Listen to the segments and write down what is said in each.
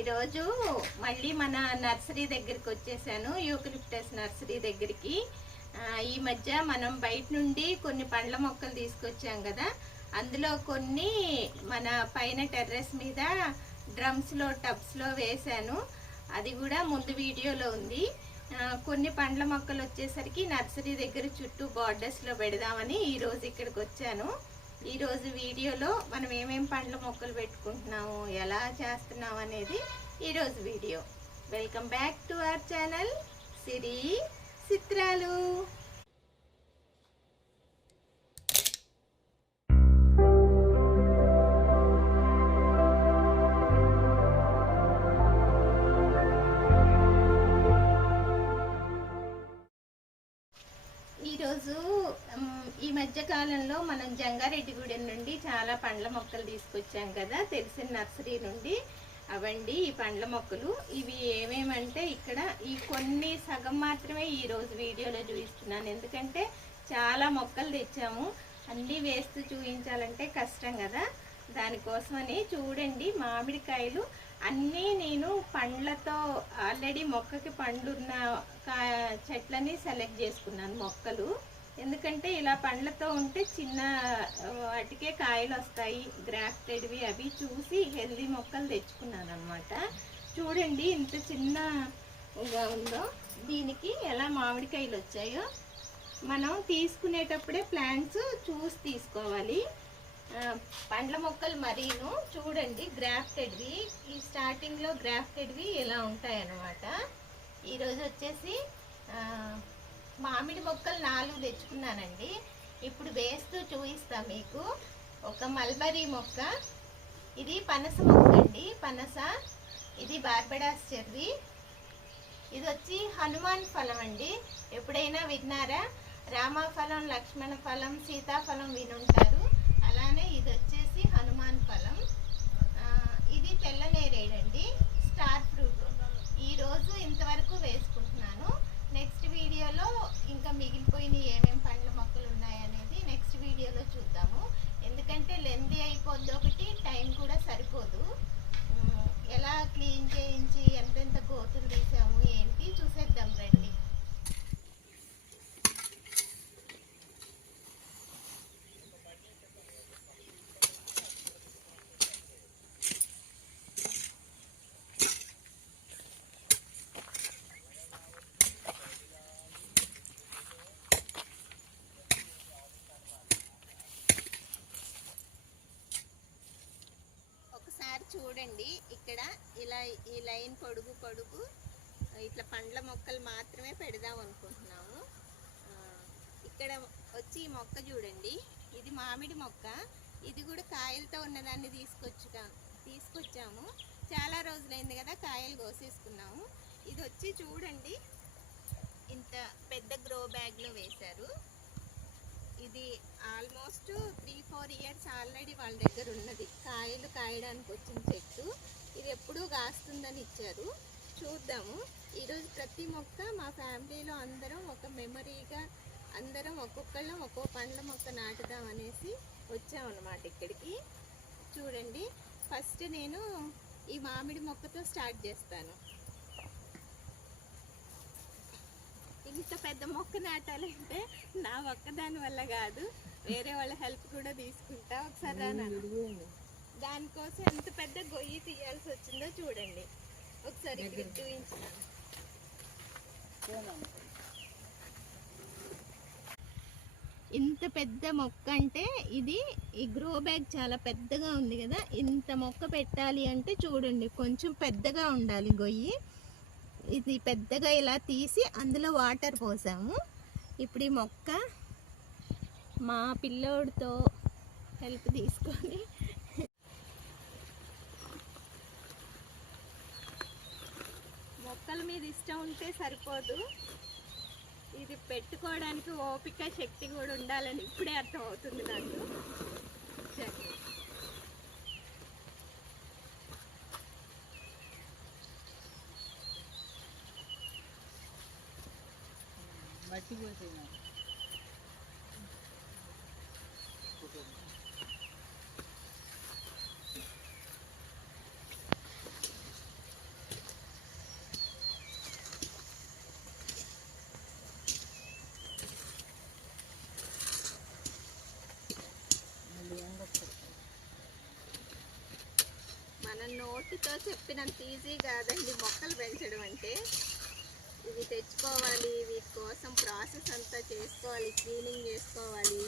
ఈరోజు మళ్ళీ మన నర్సరీ దగ్గరికి వచ్చేసాను, యూకలిప్టస్ నర్సరీ దగ్గరికి. ఈ మధ్య మనం బయట నుండి కొన్ని పండ్ల మొక్కలు తీసుకొచ్చాం కదా, అందులో కొన్ని మన పైన టెర్రస్ మీద డ్రమ్స్లో టబ్స్లో వేశాను. అది కూడా ముందు వీడియోలో ఉంది. కొన్ని పండ్ల మొక్కలు వచ్చేసరికి నర్సరీ దగ్గర చుట్టూ బార్డర్స్లో పెడదామని ఈరోజు ఇక్కడికి వచ్చాను. ఈరోజు వీడియోలో మనం ఏమేం పండ్ల మొక్కలు పెట్టుకుంటున్నాము, ఎలా చేస్తున్నాం అనేది ఈరోజు video. Welcome back to our channel Siri Chitralu. ఈరోజు ఈ మధ్య కాలంలో మనం జంగారెడ్డిగూడెం నుండి చాలా పండ్ల మొక్కలు తీసుకొచ్చాం కదా, తెలిసిన నర్సరీ నుండి. అవండి ఈ పండ్ల మొక్కలు. ఇవి ఏమేమంటే ఇక్కడ ఈ కొన్ని సగం మాత్రమే ఈరోజు వీడియోలో చూపిస్తున్నాను, ఎందుకంటే చాలా మొక్కలు తెచ్చాము. అన్నీ వేస్తూ చూపించాలంటే కష్టం కదా, దానికోసమని. చూడండి, మామిడికాయలు అన్నీ నేను పండ్లతో ఆల్రెడీ మొక్కకి పండ్లున్న చెట్లని సెలెక్ట్ చేసుకున్నాను మొక్కలు. ఎందుకంటే ఇలా పండ్లతో ఉంటే చిన్న వాటికే కాయలు వస్తాయి, గ్రాఫ్టెడ్వి. అవి చూసి హెల్దీ మొక్కలు తెచ్చుకున్నాను అనమాట. చూడండి ఇంత చిన్నగా ఉందో, దీనికి ఎలా మామిడికాయలు వచ్చాయో. మనం తీసుకునేటప్పుడే ప్లాంట్స్ చూసి తీసుకోవాలి. పండ్ల మొక్కలు మరీను చూడండి, గ్రాఫ్టెడ్వి. ఈ స్టార్టింగ్లో గ్రాఫ్టెడ్వి ఇలా ఉంటాయన్నమాట. ఈరోజు వచ్చేసి మామిడి మొక్కలు 4 తెచ్చుకున్నానండి. ఇప్పుడు వేస్తూ చూపిస్తా మీకు. ఒక మల్బరీ మొక్క, ఇది పనస మొక్క అండి, పనస. ఇది బార్బడాస్ చెర్రీ. ఇది వచ్చి హనుమాన్ ఫలం అండి. ఎప్పుడైనా విన్నారా? రామఫలం, లక్ష్మణ ఫలం, సీతాఫలం వినుంటారు. అలానే ఇది వచ్చేసి హనుమాన్ ఫలం. ఇది తెల్ల నేరేడండి, స్టార్ ఫ్రూట్. ఈరోజు ఇంతవరకు వేసుకుంటున్నాను. నెక్స్ట్ వీడియోలో ఇంకా మిగిలిపోయిన ఏమేమి పండ్ల మొక్కలు ఉన్నాయనేది నెక్స్ట్ వీడియోలో చూద్దాము. ఎందుకంటే లెంతీ అయిపోద్ది ఒకటి, టైం కూడా సరిపోదు. ఎలా క్లీన్ చేయించి ఎంతెంత గోతులు తీసాము ఏంటి చూసేద్దాం రండి. చూడండి, ఇక్కడ ఇలా ఈ లైన్ పొడుగు పొడుగు ఇట్లా పండ్ల మొక్కలు మాత్రమే పెడదాం అనుకుంటున్నాము. ఇక్కడ వచ్చి ఈ మొక్క చూడండి, ఇది మామిడి మొక్క. ఇది కూడా కాయలతో ఉన్నదాన్ని తీసుకొచ్చాము. చాలా రోజులైంది కదా, కాయలు కోసేసుకున్నాము. ఇది వచ్చి చూడండి, ఇంత పెద్ద గ్రో బ్యాగ్లో వేశారు. ఇది ఆల్మోస్ట్ 3-4 ఇయర్స్ ఆల్రెడీ వాళ్ళ దగ్గర ఉన్నది. కాయలు కాయడానికి వచ్చిన చెట్టు. ఇది ఎప్పుడూ కాస్తుందని ఇచ్చారు. చూద్దాము. ఈరోజు ప్రతి మొక్క మా ఫ్యామిలీలో అందరం ఒక మెమరీగా అందరం ఒక్కొక్కళ్ళం ఒక్కో పండ్ల మొక్క నాటుదాం అనేసి వచ్చామన్నమాట ఇక్కడికి. చూడండి, ఫస్ట్ నేను ఈ మామిడి మొక్కతో స్టార్ట్ చేస్తాను. ఇంత పెద్ద మొక్క నాటాలంటే నా ఒక్కదాని వల్ల కాదు, వేరే వాళ్ళ హెల్ప్ కూడా తీసుకుంటా. ఒకసారి రాను. దానికోసం ఎంత పెద్ద గొయ్యి తీయాల్సి వచ్చిందో చూడండి. ఒకసారి చూపించాను. ఇంత పెద్ద మొక్క అంటే ఇది ఈ గ్రో బ్యాగ్ చాలా పెద్దగా ఉంది కదా. ఇంత మొక్క పెట్టాలి అంటే చూడండి, కొంచెం పెద్దగా ఉండాలి గొయ్యి. ఇది పెద్దగా ఇలా తీసి అందులో వాటర్ పోసాము. ఇప్పుడు ఈ మొక్క మా పిల్లోడితో హెల్ప్ తీసుకొని మొక్కల మీద ఇష్టం ఉంటే సరిపోదు, ఇది పెట్టుకోవడానికి ఓపిక శక్తి కూడా ఉండాలని ఇప్పుడే అర్థం అవుతుంది నాకు. మట్టి పోసేనా మన నోటితో చెప్పినంత ఈజీ కాదండి మొక్కలు పెంచడం అంటే. ఇవి తెచ్చుకోవాలి, వీటి కోసం ప్రాసెస్ అంతా చేసుకోవాలి, క్లీనింగ్ చేసుకోవాలి.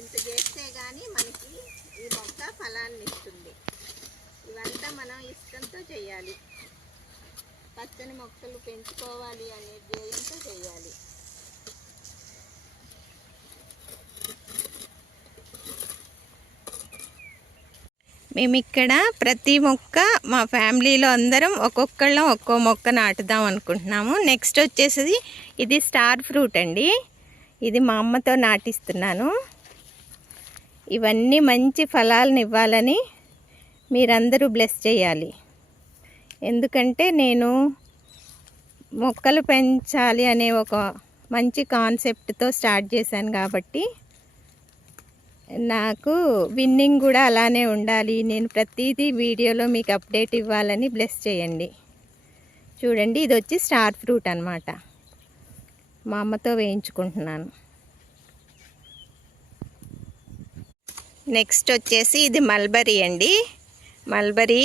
ఇంత చేస్తే కానీ మనకి ఈ మొక్క ఫలాన్ని ఇస్తుంది. ఇవంతా మనం ఇష్టంతో చేయాలి. పచ్చని మొక్కలు పెంచుకోవాలి అనే ధ్యేయంతో చేయాలి. మేము ఇక్కడ ప్రతి మొక్క మా ఫ్యామిలీలో అందరం ఒక్కొక్కళ్ళం ఒక్కో మొక్క నాటుదాం అనుకుంటున్నాము. నెక్స్ట్ వచ్చేసి ఇది స్టార్ ఫ్రూట్ అండి. ఇది మా అమ్మతో నాటిస్తున్నాను. ఇవన్నీ మంచి ఫలాలను ఇవ్వాలని మీరందరూ బ్లెస్ చేయాలి. ఎందుకంటే నేను మొక్కలు పెంచాలి అనే ఒక మంచి కాన్సెప్ట్తో స్టార్ట్ చేశాను కాబట్టి నాకు విన్నింగ్ కూడా అలానే ఉండాలి. నేను ప్రతిదీ వీడియోలో మీకు అప్డేట్ ఇవ్వాలని బ్లెస్ చేయండి. చూడండి, ఇది వచ్చి స్టార్ ఫ్రూట్ అన్నమాట. మా అమ్మతో వేయించుకుంటున్నాను. నెక్స్ట్ వచ్చేసి ఇది మల్బరీ అండి. మల్బరీ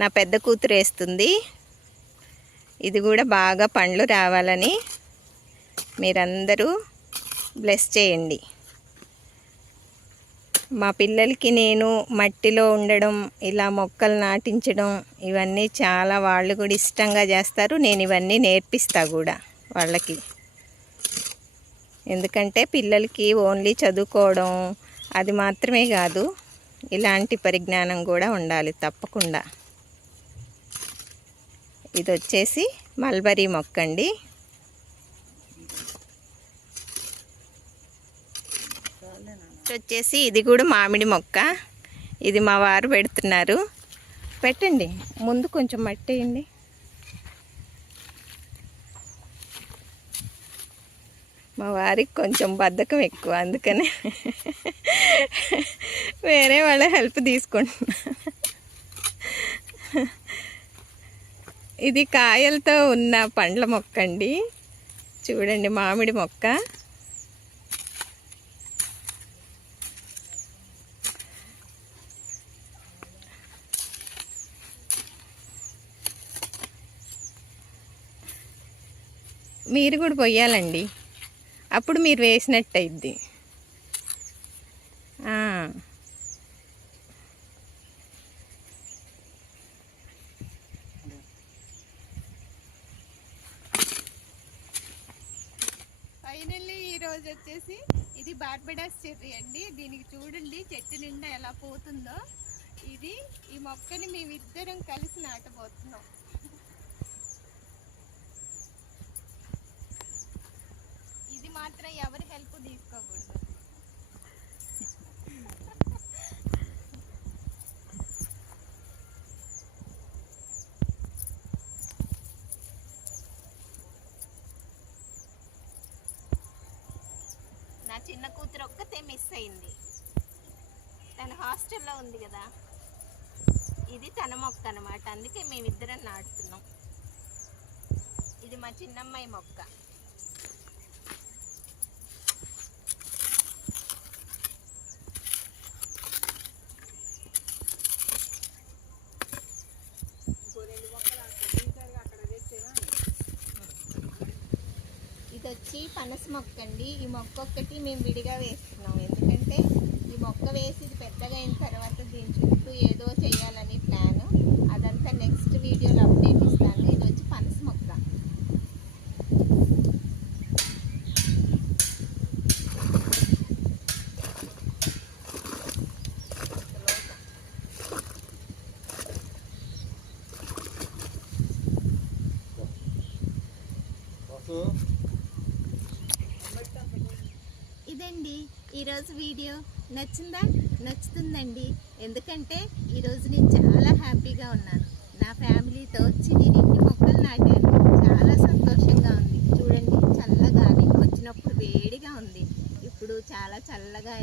నా పెద్ద కూతురు వేస్తుంది. ఇది కూడా బాగా పండ్లు రావాలని మీరందరూ బ్లెస్ చేయండి. మా పిల్లలకి నేను మట్టిలో ఉండడం, ఇలా మొక్కలు నాటించడం ఇవన్నీ చాలా వాళ్ళు కూడా ఇష్టంగా చేస్తారు. నేను ఇవన్నీ నేర్పిస్తా కూడా వాళ్ళకి. ఎందుకంటే పిల్లలకి ఓన్లీ చదువుకోవడం అది మాత్రమే కాదు, ఇలాంటి పరిజ్ఞానం కూడా ఉండాలి తప్పకుండా. ఇది వచ్చేసి మల్బరీ మొక్క అండి. వచ్చేసి ఇది కూడా మామిడి మొక్క. ఇది మా వారు పెడుతున్నారు. పెట్టండి, ముందు కొంచెం మట్టి వేయండి. మా వారికి కొంచెం బద్ధకం ఎక్కువ, అందుకనే వేరే వాళ్ళ హెల్ప్ తీసుకుంటున్నా. ఇది కాయలతో ఉన్న పండ్ల మొక్క అండి. చూడండి, మామిడి మొక్క. మీరు కూడా పొయ్యాలండి, అప్పుడు మీరు వేసినట్టు అయింది. ఫైనల్లీ ఈరోజు వచ్చేసి ఇది బార్బడాస్ చెర్రీ అండి. దీనికి చూడండి చెట్టు నిండా ఎలా పోతుందో. ఈ మొక్కని మేమిద్దరం కలిసి నాటబోతున్నాం. ఇది మాత్రం ఎవరి హెల్ప్ తీసుకోకూడదు. నా చిన్న కూతురు ఒక్కతే మిస్ అయింది. తను హాస్టల్లో ఉంది కదా. ఇది తన మొక్క అన్నమాట, అందుకే మేమిద్దరం నాటుతున్నాం. ఇది మా చిన్నమ్మాయి మొక్క. ఇది వచ్చి పనస మొక్క అండి. ఈ మొక్క ఒక్కటి మేము విడిగా వేస్తున్నాం, ఎందుకంటే ఈ మొక్క వేసి ఇది పెద్దగా అయిన తర్వాత దీని చుట్టూ ఏదో చేయాలని ప్లాన్. అదంతా నెక్స్ట్ వీడియోలో అప్డేట్ ఇస్తాను. ఇది వచ్చి పనస మొక్క. ఇదండి ఈరోజు వీడియో. నచ్చుతుందండి. ఎందుకంటే ఈరోజు నేను చాలా హ్యాపీగా ఉన్నాను. నా ఫ్యామిలీతో వచ్చి నేను ఇన్ని మొక్కలు నాటాను. చాలా సంతోషంగా ఉంది. చూడండి, చల్లగాలి వచ్చినప్పుడు వేడిగా ఉంది, ఇప్పుడు చాలా చల్లగా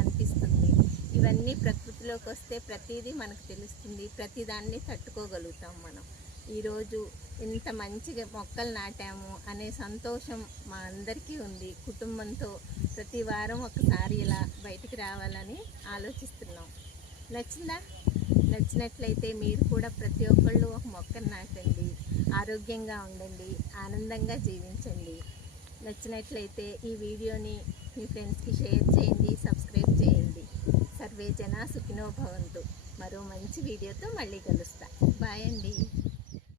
అనిపిస్తుంది. ఇవన్నీ ప్రకృతిలోకి వస్తే ప్రతిదీ మనకు తెలుస్తుంది. ప్రతిదాన్ని తట్టుకోగలుగుతాం మనం. ఈరోజు ఇంత మంచిగా మొక్కలు నాటాము అనే సంతోషం మా అందరికీ ఉంది. కుటుంబంతో ప్రతి వారం ఒకసారి ఇలా బయటికి రావాలని ఆలోచిస్తున్నాం. నచ్చిందా? నచ్చినట్లయితే మీరు కూడా ప్రతి ఒక్కళ్ళు ఒక మొక్కను నాటండి, ఆరోగ్యంగా ఉండండి, ఆనందంగా జీవించండి. నచ్చినట్లయితే ఈ వీడియోని మీ ఫ్రెండ్స్కి షేర్ చేయండి, సబ్స్క్రైబ్ చేయండి. సర్వే జన సుఖినో భవంతు. మరో మంచి వీడియోతో మళ్ళీ కలుస్తా. బాయ్ అండి.